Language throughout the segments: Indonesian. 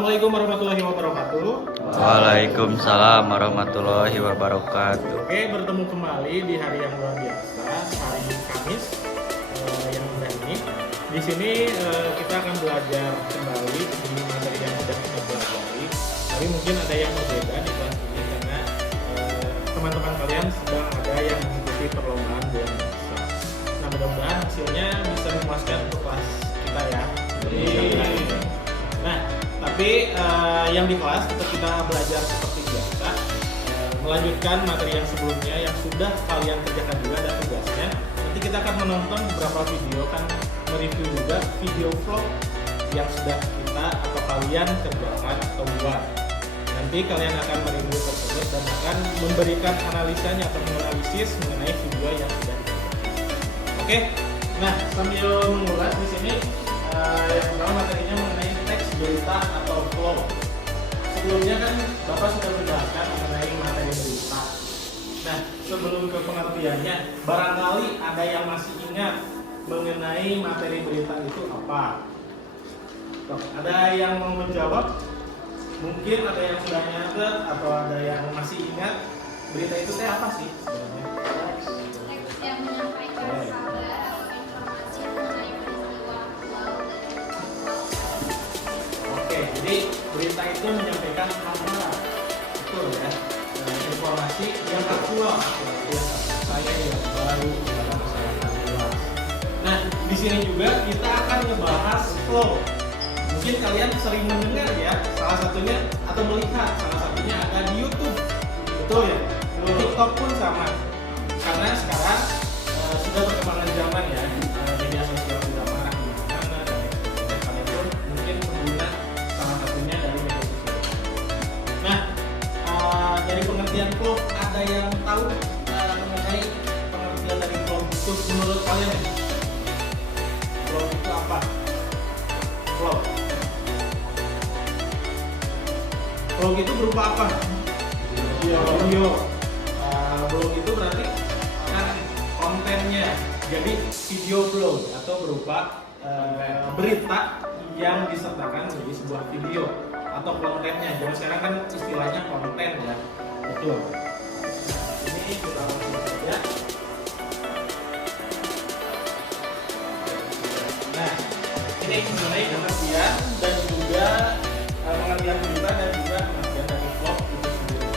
Assalamualaikum warahmatullahi wabarakatuh. Waalaikumsalam warahmatullahi wabarakatuh. Oke, bertemu kembali di hari yang luar biasa, hari Kamis yang indah ini. Di sini kita akan belajar kembali di materi yang sudah kita pelajari. Tapi mungkin ada yang berbeda di kelas ini karena teman-teman kalian sedang ada yang mengikuti perlombaan bulan puasa. Nah, mudah-mudahan hasilnya bisa memuaskan untuk kelas kita ya. Nah, tapi yang di kelas tetap kita belajar seperti biasa, melanjutkan materi yang sebelumnya yang sudah kalian kerjakan juga ada tugasnya. Nanti kita akan menonton beberapa video, kan mereview juga video vlog yang sudah kita atau kalian kerjakan atau buat. Nanti kalian akan mereview tersebut dan akan memberikan analisanya atau menganalisis mengenai video yang sudah dikerjakan. Oke, nah sambil mengulas di sini yang pertama materinya mengenai teks berita atau vlog. Sebelumnya kan Bapak sudah menjelaskan mengenai materi berita. Nah, sebelum ke pengertiannya, barangkali ada yang masih ingat mengenai materi berita itu apa? Ada yang mau menjawab? Mungkin ada yang sudah nyatet atau ada yang masih ingat berita itu teh apa sih sebenarnya? Teks yang menyampaikan kabar atau informasi mengenai peristiwa aktual. Oke, jadi berita itu menyampaikan kabar, betul ya, informasi yang aktual, yang saya yang baru pada masyarakat luas. Nah, di sini juga kita akan ngebahas flow. Mungkin kalian sering mendengar ya, salah satunya atau melihat salah satunya ada di YouTube, betul ya. Di TikTok pun sama, karena sekarang sudah perkembangan zaman ya, media sosial sudah marak di mana-mana dan kalian pun mungkin pengguna salah satunya dari media sosial. Nah, dari pengertian vlog ada yang tahu mengenai pengertian dari vlog itu menurut kalian ya? Vlog itu apa? Vlog. Vlog itu berupa apa? Video. Vlog itu berarti kontennya. Jadi video vlog atau berupa berita yang disertakan menjadi sebuah video atau kontennya. Jadi sekarang kan istilahnya konten ya. Betul. Ini kita langsung saja. Nah, ini mengenai pengertian dan juga pengertian berita dan juga pengertian dari vlog itu sendiri.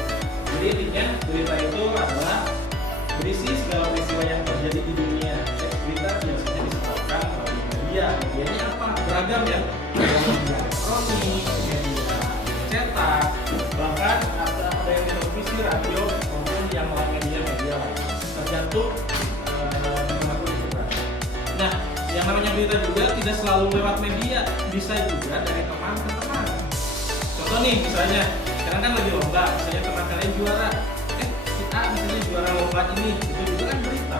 Jadi intinya berita itu adalah berisi segala peristiwa yang terjadi di dunia. Teks berita biasanya disampaikan melalui media. Medianya apa? Beragam ya. Media elektronik, media cetak, bahkan ada yang di televisi, radio, maupun yang lain media lain. Tergantung dimanapun itu berada. Nah, yang namanya berita juga tidak selalu lewat media, bisa juga dari teman ke teman. Contoh nih, misalnya sekarang kan lagi lomba, misalnya teman kalian juara, si A misalnya juara lomba ini, itu juga kan berita.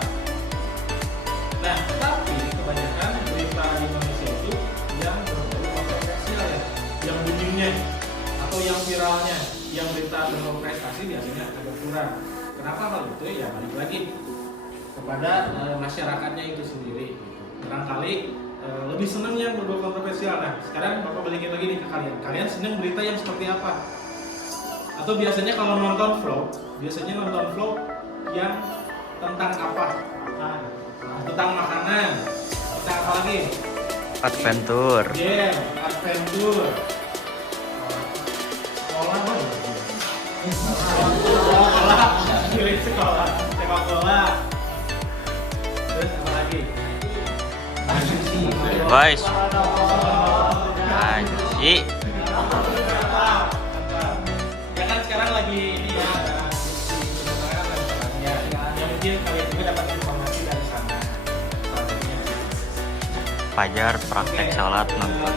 Nah, tapi kebanyakan berita di Indonesia itu yang berbau kontroversial ya, yang boomingnya atau yang viralnya, yang berita berbau prestasi biasanya agak kurang. Kenapa hal itu? Ya balik lagi kepada masyarakatnya itu sendiri. Barangkali lebih senang yang berbau kontroversial. Nah, sekarang Bapak balikin lagi nih ke kalian. Kalian senang berita yang seperti apa? Atau biasanya kalau nonton vlog, biasanya nonton vlog yang tentang apa? Nah, tentang makanan, tentang apa lagi? Adventure. Game, adventure. Sekolah kan? Sekolah, pilih sekolah, sepak bola. Terus apa lagi? Guys, Anji. Ya kan sekarang lagi ini ya, sekarang lagi ya, yang mungkin kalian juga dapat informasi dari sana. Salah satunya dari sana. Fajar praktek sholat nonton.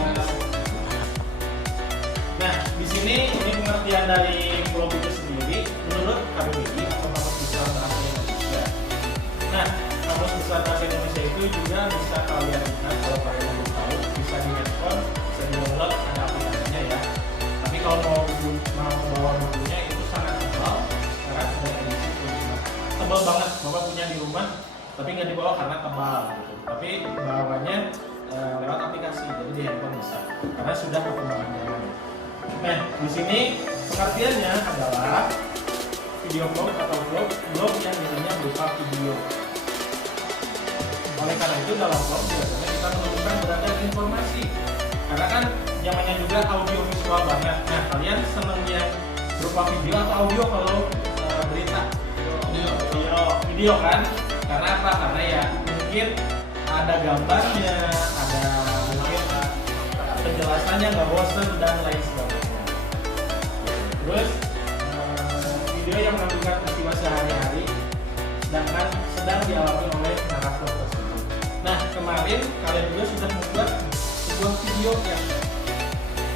Nah, di sini ini pengertian dari vlog itu sendiri menurut KBBI atau Kamus Besar Bahasa Indonesia. Nah, Kamus Besar Bahasa Indonesia itu juga bisa kalian lihat kalau kalian mau tahu, bisa di handphone, bisa di download, ada aplikasinya ya. Tapi kalau mau bawa bukunya itu sangat tebal, sekarang sudah edisi tebal banget. Bapak punya di rumah, tapi nggak dibawa karena tebal. Gitu. Tapi bawanya lewat aplikasi, jadi di handphone bisa, karena sudah perkembangan zaman. Nah, di sini pengertiannya adalah video vlog atau vlog yang isinya berupa video. Oleh karena itu dalam vlog biasanya kita menemukan beragam informasi. Karena kan zamannya juga audio visual banget. Nah, kalian seneng yang berupa video atau audio kalau berita? Video kan? Karena apa? Karena ya mungkin ada gambarnya, ada mungkin penjelasannya nggak bosen dan lain sebagainya. Terus video yang menampilkan peristiwa sehari-hari sedangkan sedang dialami oleh narator tersebut. Nah, kemarin kalian juga sudah membuat sebuah video yang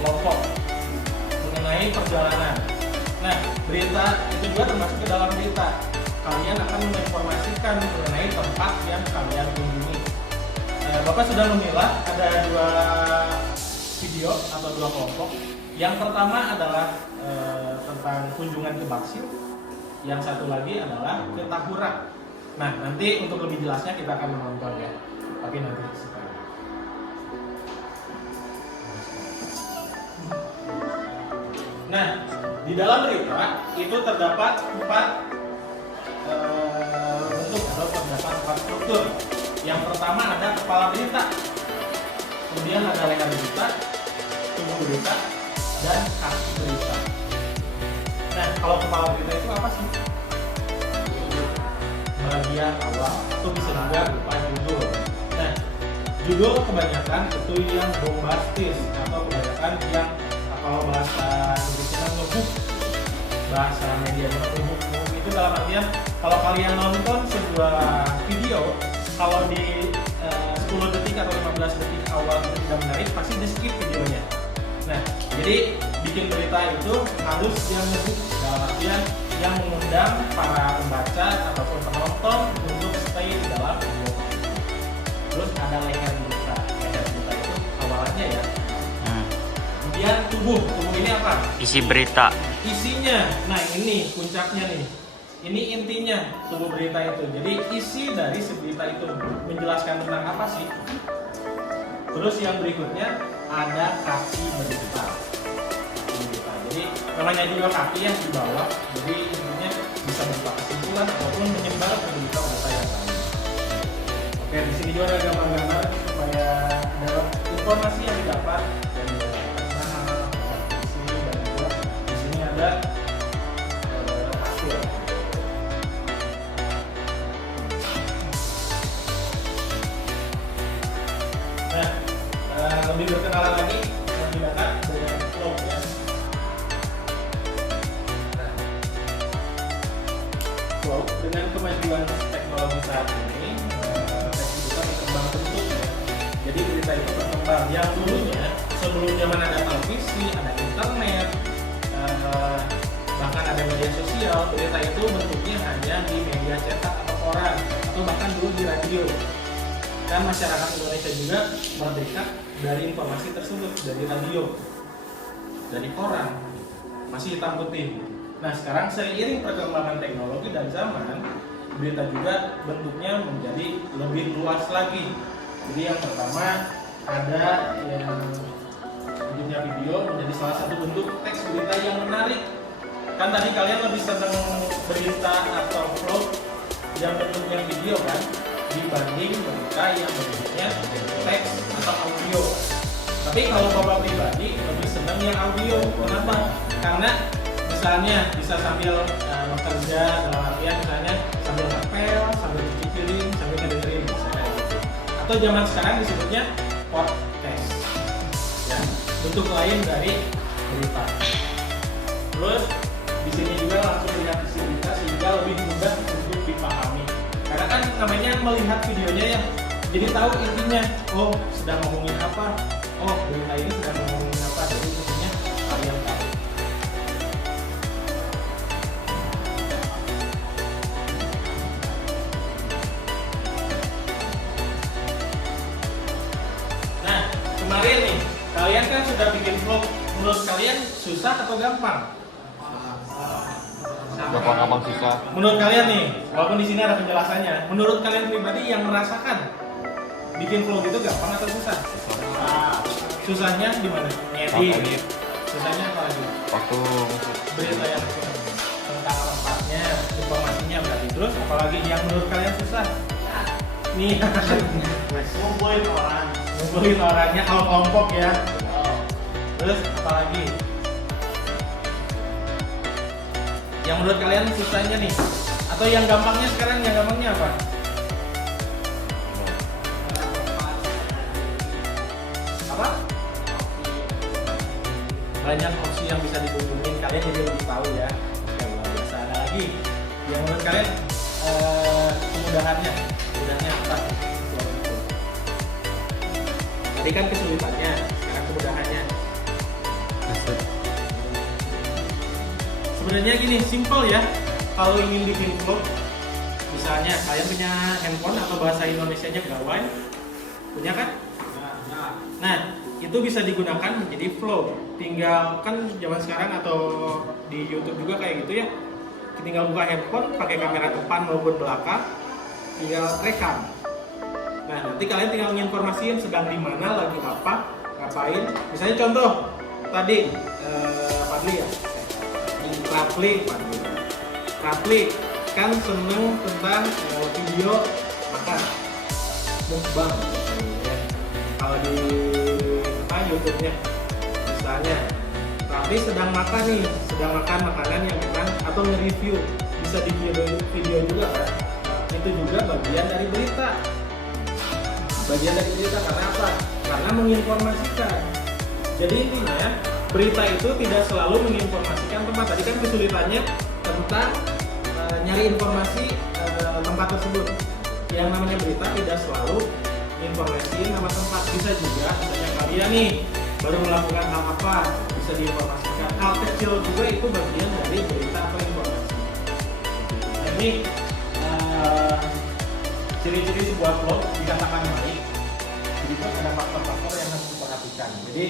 kelompok mengenai perjalanan. Nah, berita itu juga termasuk ke dalam berita. Kalian akan menginformasikan mengenai tempat yang kalian kunjungi. Bapak sudah memilah ada 2 video atau 2 kelompok. Yang pertama adalah tentang kunjungan ke Baksil. Yang satu lagi adalah ke Tahura. Nah, nanti untuk lebih jelasnya kita akan menonton ya. Tapi nanti sekarang. Nah, di dalam berita itu terdapat 4 bentuk atau terdapat 4 struktur. Yang pertama ada kepala berita, kemudian ada leher berita, tubuh berita, dan kaki berita. Nah, kalau kepala berita itu apa sih? Bagian awal, itu bisa juga berupa judul. Nah, judul kebanyakan itu yang bombastis atau kebanyakan yang kalau bahasa Inggrisnya ngebuk, bahasa medianya ngebuk. Itu dalam artian kalau kalian nonton sebuah video, kalau di 10 detik atau 15 detik awal tidak menarik, pasti di skip videonya. Nah, jadi bikin berita itu harus yang ngebuk, dalam artian yang mengundang para pembaca ataupun penonton untuk stay di dalam video. Terus ada leher berita. Leher berita itu awalannya ya. Kemudian tubuh ini apa? Isi berita. Isinya, nah ini puncaknya nih. Ini intinya tubuh berita itu. Jadi isi dari berita itu menjelaskan tentang apa sih? Terus yang berikutnya ada kaki berita. Jadi namanya juga kaki yang di bawah. Jadi intinya bisa berupa kesimpulan ataupun menyebar ke berita yang lain. Oke, di sini juga ada gambar-gambar supaya ada informasi yang didapat dari di sini ada hasil. Nah, lebih berkenalan lagi menggunakan dengan vlognya. Vlog dengan kemajuan teknologi saat ini, teks berita berkembang bentuk ya. Jadi berita itu berkembang. Yang dulunya sebelum zaman ada televisi, ada internet, bahkan ada media sosial, berita itu bentuknya hanya di media cetak atau koran, atau bahkan dulu di radio. Dan masyarakat Indonesia juga merdeka dari informasi tersebut, dari radio, dari koran, masih hitam putih. Nah, sekarang seiring perkembangan teknologi dan zaman, berita juga bentuknya menjadi lebih luas lagi. Jadi yang pertama ada yang bentuknya video menjadi salah satu bentuk teks berita yang menarik. Kan tadi kalian lebih senang berita atau vlog yang bentuknya video kan, dibanding berita yang bentuknya teks atau audio. Tapi kalau bapak pribadi lebih senang yang audio. Kenapa? Karena misalnya bisa sambil bekerja, dalam artian misalnya sambil ngepel, sambil cuci piring, sambil ngedengerin misalnya gitu. Atau zaman sekarang disebutnya podcast. Ya, bentuk lain dari berita. Terus di sini juga langsung lihat isi berita sehingga lebih mudah untuk dipahami. Karena kan namanya melihat videonya ya, jadi tahu intinya. Oh, sedang ngomongin apa? Oh, berita ini sedang ngomongin apa? Jadi intinya kalian tahu. Nah, kemarin nih, kalian kan sudah bikin vlog. Menurut kalian susah atau gampang? Gampang susah. Menurut kalian nih, walaupun di sini ada penjelasannya, menurut kalian pribadi yang merasakan bikin vlog itu gampang atau susah? Susahnya di mana? Edit. Biasanya apa lagi? Vakum. Berita yang tentang tempatnya, informasinya berarti. Terus apalagi yang menurut kalian susah? Nih, ngumpulin orangnya kalau kelompok ya. Terus apalagi? Yang menurut kalian susahnya nih? Atau yang gampangnya sekarang, yang gampangnya apa? Apa? Banyak opsi yang bisa dihubungin, kalian jadi lebih tahu ya. Oke, luar biasa. Ada lagi yang menurut kalian kemudahannya apa? Tadi kan kesulitannya, sekarang kemudahannya. Sebenarnya gini, simple ya. Kalau ingin bikin vlog, misalnya kalian punya handphone atau bahasa Indonesianya gawai, punya kan? Nah, itu bisa digunakan menjadi vlog. Tinggal kan zaman sekarang atau di YouTube juga kayak gitu ya. Tinggal buka handphone, pakai kamera depan maupun belakang, tinggal rekam. Nah, nanti kalian tinggal nginformasiin sedang di mana, lagi apa, ngapain. Misalnya contoh tadi Fadli ya, Rafli kan seneng tentang video makan, mukbang. Kalau di YouTube-nya, misalnya Rafli sedang makan makanan yang memang atau nge-review, bisa di video juga kan. Itu juga bagian dari berita. Karena apa? Karena menginformasikan. Jadi intinya berita itu tidak selalu menginformasikan tempat. Tadi kan kesulitannya tentang nyari informasi tempat tersebut. Yang namanya berita tidak selalu informasiin nama tempat. Bisa juga misalnya kalian nih baru melakukan hal apa, bisa diinformasikan. Hal kecil juga itu bagian dari berita atau informasi. Jadi ciri-ciri sebuah vlog dikatakan baik, itu ada faktor-faktor yang harus diperhatikan. Jadi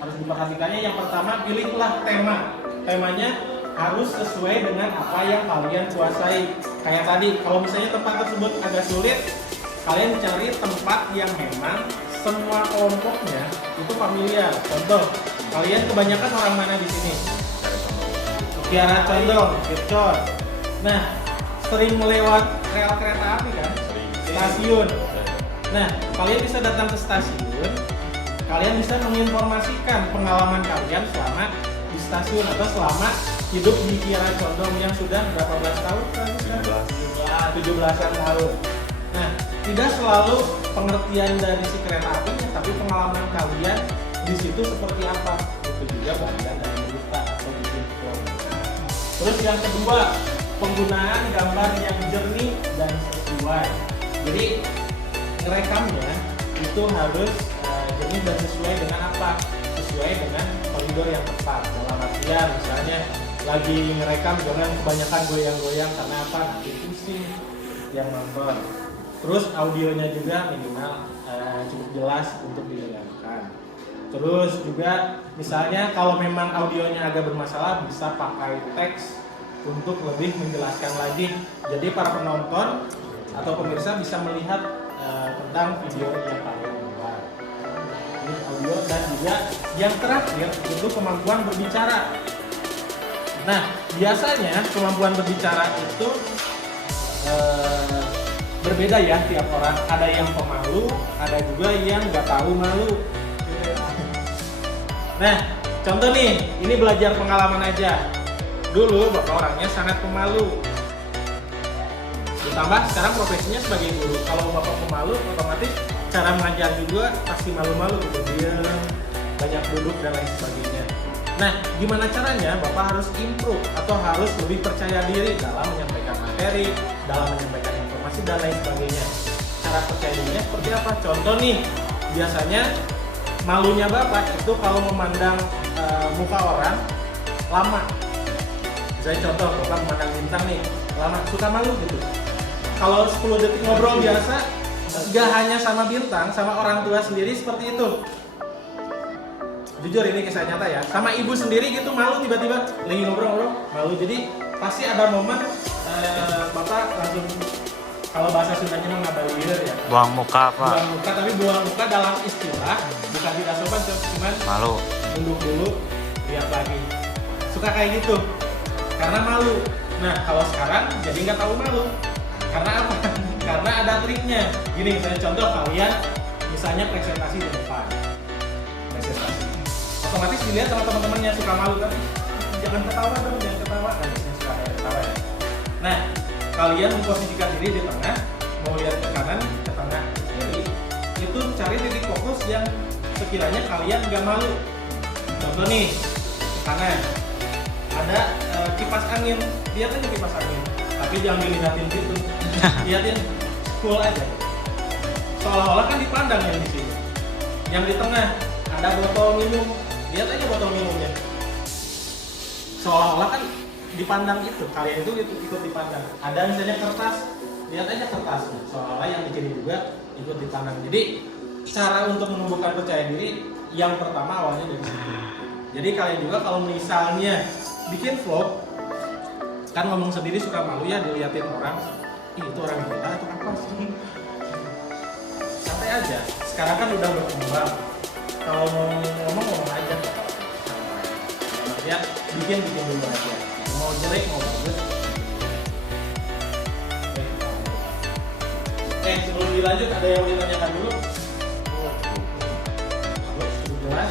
harus diperhatikannya yang pertama, pilihlah tema. Temanya harus sesuai dengan apa yang kalian kuasai. Kayak tadi, kalau misalnya tempat tersebut agak sulit, kalian cari tempat yang memang semua kelompoknya itu familiar. Contoh, kalian kebanyakan orang mana di sini? Kiara Condong, Kircon. Nah, sering melewat rel kereta api kan? Stasiun. Nah, kalian bisa datang ke stasiun, kalian bisa menginformasikan pengalaman kalian selama di stasiun atau selama hidup di Kiara Condong yang sudah berapa belas tahun? 17-an tahun. Nah, tidak selalu pengertian dari si kereta apinya, tapi pengalaman kalian di situ seperti apa. Itu juga bagian dari berita atau bikin vlog. Terus yang kedua, penggunaan gambar yang jernih dan sesuai. Jadi ngerekamnya itu harus jernih dan sesuai dengan apa? Sesuai dengan koridor yang tepat. Dalam artian misalnya lagi ngerekam jangan kebanyakan goyang-goyang, karena apa? Nanti pusing yang nonton. Terus audionya juga minimal cukup jelas untuk didengarkan. Terus juga misalnya kalau memang audionya agak bermasalah, bisa pakai teks untuk lebih menjelaskan lagi. Jadi para penonton atau pemirsa bisa melihat tentang video yang kalian buat. Ini audio, dan juga yang terakhir itu kemampuan berbicara. Nah, biasanya kemampuan berbicara itu berbeda ya tiap orang. Ada yang pemalu, ada juga yang nggak tahu malu. Nah, contoh nih, ini belajar pengalaman aja. Dulu bapak orangnya sangat pemalu. Ditambah sekarang profesinya sebagai guru. Kalau bapak pemalu, otomatis cara mengajar juga pasti malu-malu gitu. Dia banyak duduk dan lain sebagainya. Nah, gimana caranya? Bapak harus improve atau harus lebih percaya diri dalam menyampaikan materi, dalam menyampaikan informasi dan lain sebagainya. Cara percaya dirinya seperti apa? Contoh nih, biasanya malunya bapak itu kalau memandang muka orang lama. Saya contoh, bapak memandang bintang nih lama, suka malu gitu. Kalau 10 detik ngobrol biasa, gak hanya sama bintang, sama orang tua sendiri seperti itu. Jujur ini kisah nyata ya, sama ibu sendiri gitu malu, tiba-tiba lagi ngobrol-ngobrol malu. Jadi pasti ada momen bapak langsung, kalau bahasa Sundanya mengabalir ya, Buang muka apa? buang muka, tapi buang muka dalam istilah bukan tidak sopan, cuman Malu. nunduk dulu, lihat lagi. Suka kayak gitu karena malu. Nah kalau sekarang jadi nggak tahu malu. Karena apa? Karena ada triknya. Gini misalnya contoh kalian misalnya presentasi di depan. Presentasi. Otomatis dilihat sama teman-temannya, suka malu kan? Jangan ketawa dong, jangan ketawa. Kan biasanya suka ada ketawa ya. Nah, kalian memposisikan diri di tengah, mau lihat ke kanan, ke tengah, ke kiri. Itu cari titik fokus yang sekiranya kalian nggak malu. Contoh nih, ke kanan ada kipas angin, lihat aja kipas angin, tapi jangan dilihatin gitu, lihatin cool aja. Seolah-olah kan dipandang yang di sini. Yang di tengah ada botol minum, lihat aja botol minumnya. Seolah-olah kan dipandang itu, kalian itu ikut dipandang. Ada misalnya kertas, lihat aja kertasnya. Seolah-olah yang di sini juga ikut dipandang. Jadi cara untuk menumbuhkan percaya diri yang pertama awalnya dari sini. Jadi kalian juga kalau misalnya bikin vlog, kan ngomong sendiri suka malu ya dilihatin orang. Ih, itu orang gila atau apa sih? Santai aja. Sekarang kan udah berkembang. Kalau mau ngomong aja. Ya, bikin dulu aja. Mau jelek mau bagus. Sebelum dilanjut ada yang mau ditanyakan dulu? Sudah jelas?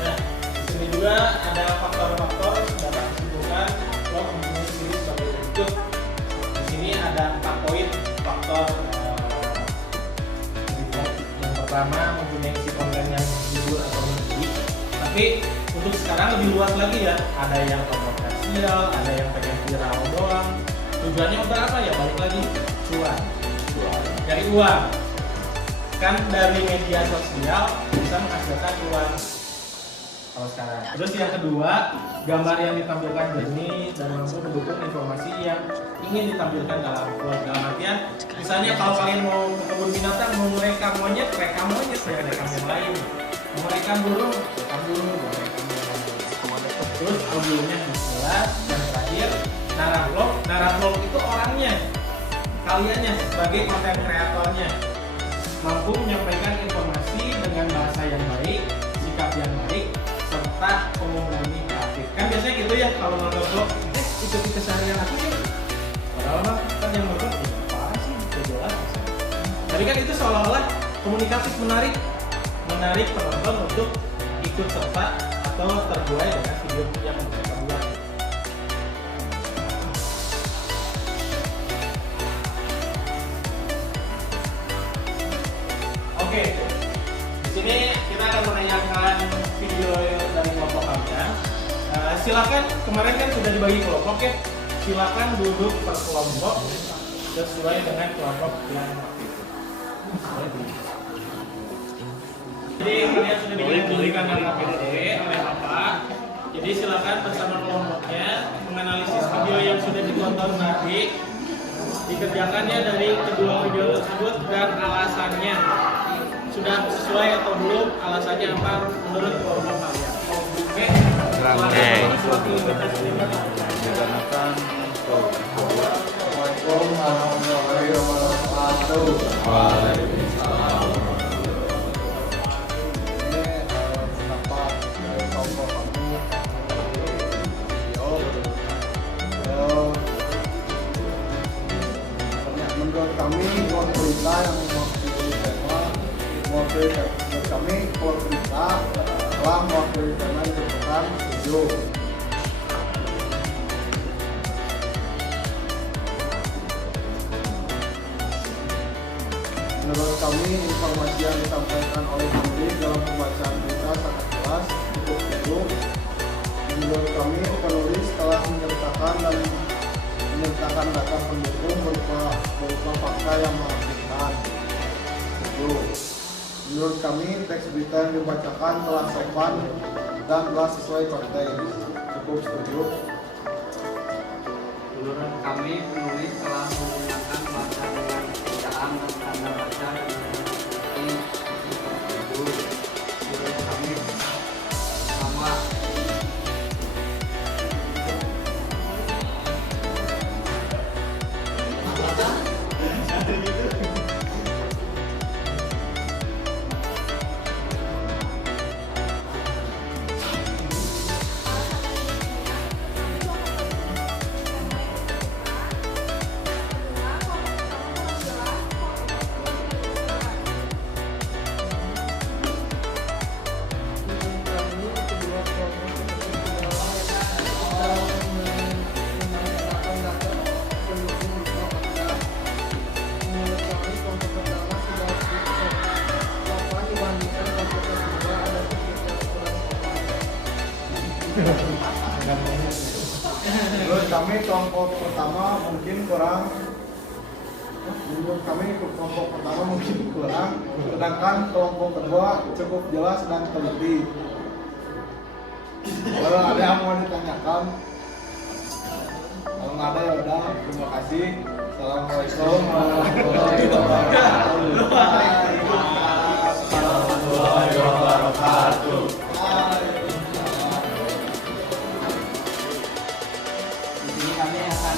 Nah, di sini juga ada faktor-faktor dapat disimpulkan vlog mempunyai diri sebagai berikut. Di sini ada 4 poin faktor. Yang pertama mempunyai isi konten yang jujur atau menarik. Tapi untuk sekarang lebih luas lagi ya. Ada yang kontroversial, ada yang pengen viral doang. Tujuannya untuk apa ya? Balik lagi cuan. Dari uang. Kan dari media sosial bisa menghasilkan uang. Kalau sekarang. Terus yang kedua, gambar yang ditampilkan jernih dan mampu mendukung informasi yang ingin ditampilkan dalam vlog. Dalam artian, misalnya kalau kalian mau ke kebun binatang, mau merekam monyet, rekam monyet, rekam yang lain. Mau merekam burung, rekam burung, mau merekam yang lain. Terus audionya jelas. Dan terakhir, naravlog itu orangnya, kaliannya sebagai konten kreatornya, mampu menyampaikan informasi dengan bahasa yang baik, sikap yang baik, serta komunikatif. Kan biasanya gitu ya kalau nonton vlog, ikuti keseharian aku sih. Padahal mah kan yang nonton apa sih? Jelas. Jadi kan itu seolah-olah komunikatif, menarik penonton untuk ikut serta atau terbuai dengan video yang mereka buat. Oke, di sini kita akan menanyakan video dari kelompok kalian. Silakan, kemarin kan sudah dibagi kelompok ya. Silakan duduk per kelompok sesuai dengan kelompok yang waktu itu. Jadi kalian sudah diberikan nama PD oleh Bapak. Jadi silakan bersama kelompoknya menganalisis video yang sudah ditonton tadi. Dikerjakannya dari kedua video tersebut dan alasannya. Sudah sesuai atau belum, alasannya apa menurut kelompok kalian? Oke. Dikarenakan Assalamualaikum warahmatullahi wabarakatuh. Waalaikumsalam. Ini pendapat dari kelompok kami menurut kami buat berita yang mewakili tema menurut kami buat berita telah mewakili tema yang merupakan setuju. Menurut kami, informasi yang disampaikan oleh penulis dalam pembacaan berita sangat jelas, cukup setuju. Menurut kami, penulis telah menyertakan data pendukung berupa fakta yang mengagetkan. Setuju. Menurut kami, teks berita yang dibacakan telah sopan dan telah sesuai konteks. Cukup setuju. Menurut kami, penulis telah menggunakan bahasa dengan ejaan dan tanda baca yang seperti itu. Menurut kami, sama. Menurut kami kelompok pertama mungkin kurang. Menurut kami kelompok pertama mungkin kurang, sedangkan kelompok kedua cukup jelas dan teliti. Kalau ada yang mau ditanyakan, kalau nggak ada ya udah. Terima kasih. Assalamualaikum warahmatullahi wabarakatuh. Di sini kami akan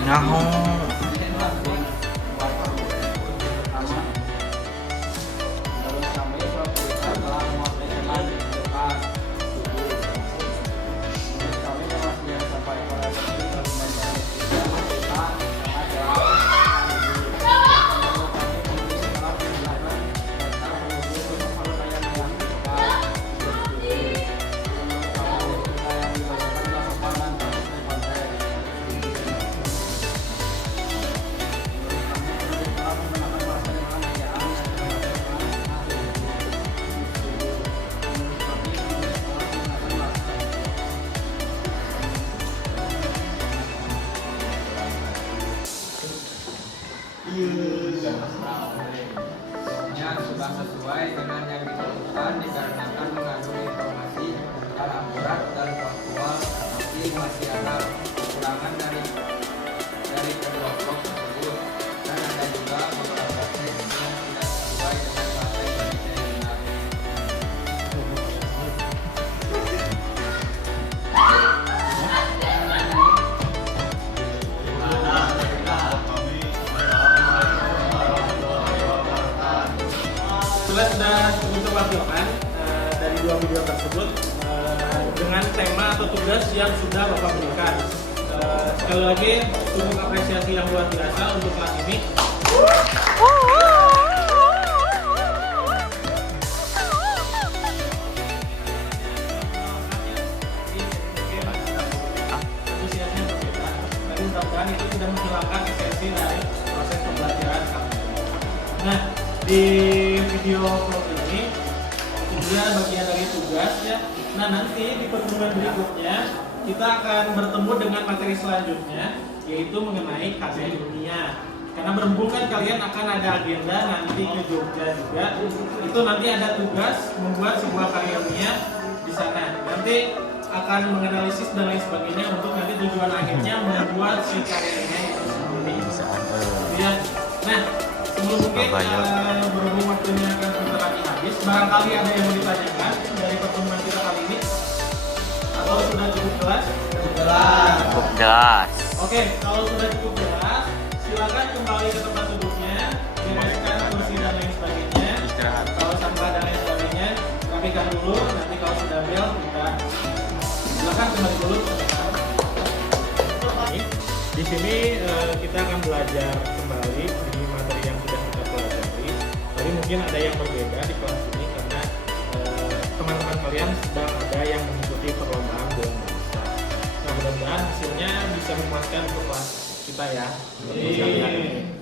Nyaho. menurut kami pemerintah telah mengapresiasi depan tubuh. Menurut kami informasi yang disampaikan oleh pemerintah sangat sudah sesuai dengan yang ditentukan dikarenakan mengandung informasi secara akurat dan faktual, tapi masih ada kekurangan dari kedua blog tersebut, dan ada juga beberapa teks yang tidak sesuai dengan bahasa Indonesia yang benar. Sudah cukup terwakilkan dari dua video tersebut dengan tema atau tugas yang sudah Bapak berikan. Sekali lagi, sungguh apresiasi yang luar biasa untuk kelas ini. Antusiasnya berbeda, tapi mudah-mudahan itu sudah menghilangkan esensi dari proses pembelajaran kami. Nah, di video vlog ini kemudian bagian dari tugas ya. Nah, nanti di pertemuan berikutnya kita akan bertemu dengan materi selanjutnya, yaitu mengenai karya ilmiah. Karena berhubung kan kalian akan ada agenda nanti ke Jogja juga, itu nanti ada tugas membuat sebuah karya ilmiah di sana. Nanti akan menganalisis dan lain sebagainya untuk nanti tujuan akhirnya membuat si karya ilmiah itu sendiri. Ya. Nah, sebelum mungkin berhubung waktunya akan sebentar lagi habis, barangkali ada yang mau ditanyakan dari pertemuan kita kali ini, atau sudah cukup jelas? Cukup jelas. Oke, kalau sudah cukup jelas, silakan kembali ke tempat duduknya, bereskan kursi dan lain sebagainya. Istirahat. Kalau sampah dan lain sebagainya, rapikan dulu. Nanti kalau sudah bel, kita silakan kembali dulu ke tempat. Di sini kita akan belajar kembali di materi yang sudah kita pelajari. Tadi mungkin ada yang berbeda di kelas ini karena teman-teman kalian sedang ada yang mengikuti perlombaan bulan bahasa. Nah, mudah-mudahan hasilnya bisa memuaskan untuk kelas kita ya. Sekalian.